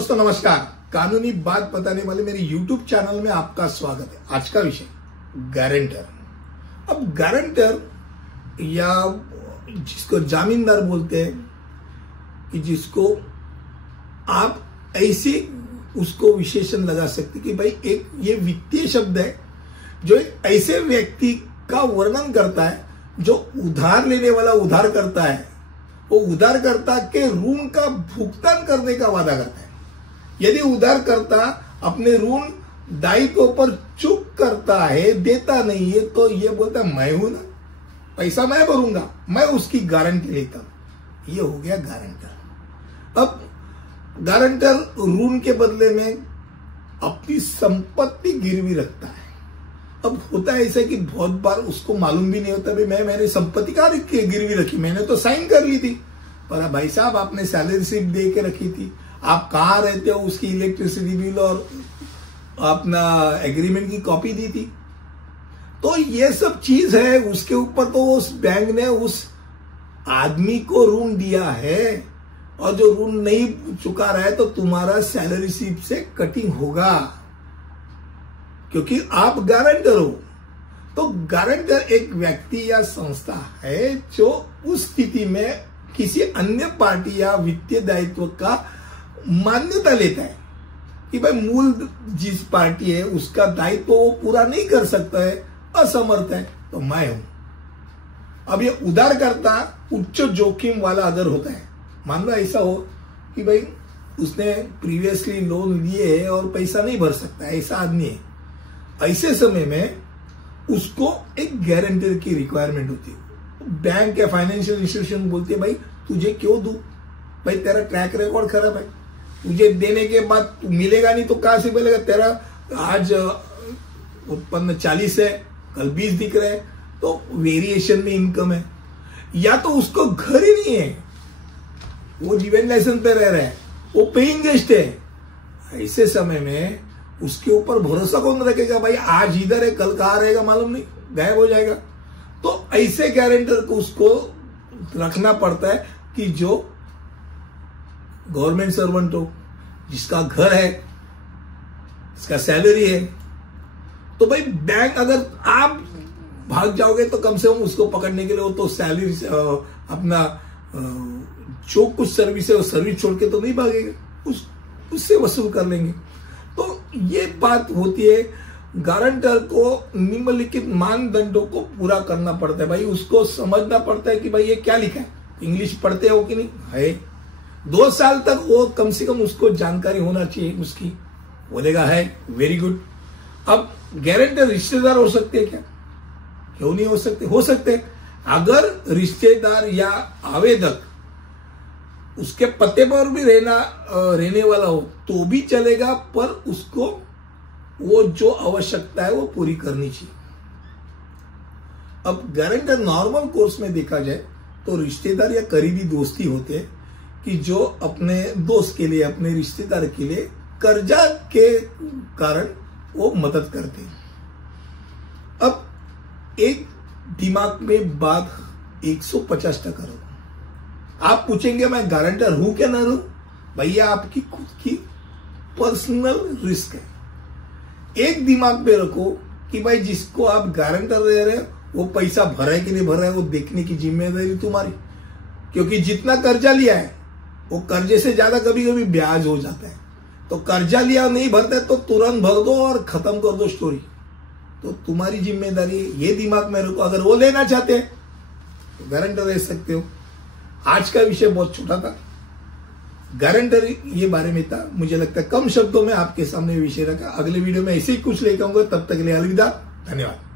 दोस्तों नमस्कार। कानूनी बात बताने वाले मेरे YouTube चैनल में आपका स्वागत है। आज का विषय गारंटर। अब गारंटर या जिसको जामीनदार बोलते हैं कि जिसको आप ऐसे उसको विशेषण लगा सकते कि भाई एक ये वित्तीय शब्द है जो एक ऐसे व्यक्ति का वर्णन करता है जो उधार लेने वाला उधार करता है, वो उधारकर्ता के ऋण का भुगतान करने का वादा करता है। यदि उधारकर्ता अपने ऋण दायित्व पर चूक करता है, देता नहीं है, तो ये बोलता है मैं हूं ना, पैसा मैं भरूंगा, मैं उसकी गारंटी लेता हूं। ये हो गया गारंटर। अब गारंटर ऋण के बदले में अपनी संपत्ति गिरवी रखता है। अब होता है ऐसा कि बहुत बार उसको मालूम भी नहीं होता भाई मैं मेरी संपत्ति कहाँ गिरवी रखी, मैंने तो साइन कर ली थी, पर भाई साहब आपने सैलरी स्लिप दे के रखी थी, आप कहाँ रहते हो उसकी इलेक्ट्रिसिटी बिल और अपना एग्रीमेंट की कॉपी दी थी। तो ये सब चीज है, उसके ऊपर तो उस बैंक ने उस आदमी को ऋण दिया है, और जो ऋण नहीं चुका रहा है तो तुम्हारा सैलरी स्लिप से कटिंग होगा, क्योंकि आप गारंटर हो। तो गारंटर एक व्यक्ति या संस्था है जो उस स्थिति में किसी अन्य पार्टी या वित्तीय दायित्व का मान्यता लेता है कि भाई मूल जिस पार्टी है उसका दायित्व वो पूरा नहीं कर सकता है, असमर्थ है, तो मैं हूं। अब ये उधारकर्ता उच्च जोखिम वाला अगर होता है, मान लो ऐसा हो कि भाई उसने प्रीवियसली लोन लिए है और पैसा नहीं भर सकता, ऐसा आदमी है, ऐसे समय में उसको एक गारंटर की रिक्वायरमेंट होती है। बैंक या फाइनेंशियल इंस्टीट्यूशन बोलती है भाई तुझे क्यों दूं, भाई तेरा ट्रैक रिकॉर्ड खराब है, तुझे देने के बाद तू मिलेगा नहीं तो कहां से मिलेगा, तेरा आज उत्पन्न 40 है, कल 20 दिख रहा है, तो वेरिएशन में इनकम है, या तो उसको घर ही नहीं है, वो जीवन लाइसेंस पे रह रहा है, वो पेइंग गेस्ट है। ऐसे समय में उसके ऊपर भरोसा कौन रखेगा, भाई आज इधर है कल कहां रहेगा मालूम नहीं, गायब हो जाएगा। तो ऐसे गारंटर को उसको रखना पड़ता है कि जो गवर्नमेंट सर्वेंट हो, जिसका घर है, जिसका सैलरी है। तो भाई बैंक अगर आप भाग जाओगे तो कम से कम उसको पकड़ने के लिए वो तो सैलरी अपना जो कुछ सर्विस है वो सर्विस छोड़ के तो नहीं भागेगा, उससे वसूल कर लेंगे। तो ये बात होती है, गारंटर को निम्नलिखित मानदंडों को पूरा करना पड़ता है। भाई उसको समझना पड़ता है कि भाई ये क्या लिखा है, इंग्लिश पढ़ते हो कि नहीं है, 2 साल तक वो कम से कम उसको जानकारी होना चाहिए उसकी, बोलेगा है वेरी गुड। अब गारंटर रिश्तेदार हो सकते हैं क्या, क्यों नहीं हो सकते, हो सकते। अगर रिश्तेदार या आवेदक उसके पते पर भी रहने वाला हो तो भी चलेगा, पर उसको वो जो आवश्यकता है वो पूरी करनी चाहिए। अब गारंटर नॉर्मल कोर्स में देखा जाए तो रिश्तेदार या करीबी दोस्ती होते हैं कि जो अपने दोस्त के लिए, अपने रिश्तेदार के लिए कर्जा के कारण वो मदद करते हैं। अब एक दिमाग में बात 150% हो। आप पूछेंगे मैं गारंटर हूं क्या ना हूं, भैया आपकी खुद की पर्सनल रिस्क है। एक दिमाग में रखो कि भाई जिसको आप गारंटर दे रहे हो वो पैसा भरा है कि नहीं भरा है वो देखने की जिम्मेदारी तुम्हारी, क्योंकि जितना कर्जा लिया है वो कर्जे से ज्यादा कभी कभी ब्याज हो जाता है। तो कर्जा लिया नहीं भरता है तो तुरंत भर दो और खत्म कर दो स्टोरी, तो तुम्हारी जिम्मेदारी है, ये दिमाग में रखो। अगर वो लेना चाहते हैं तो गारंटर रह सकते हो। आज का विषय बहुत छोटा था, गारंटर ये बारे में था, मुझे लगता है कम शब्दों में आपके सामने विषय रखा। अगले वीडियो में ऐसे ही कुछ लेकर आऊंगा, तब तक के लिए अलविदा, धन्यवाद।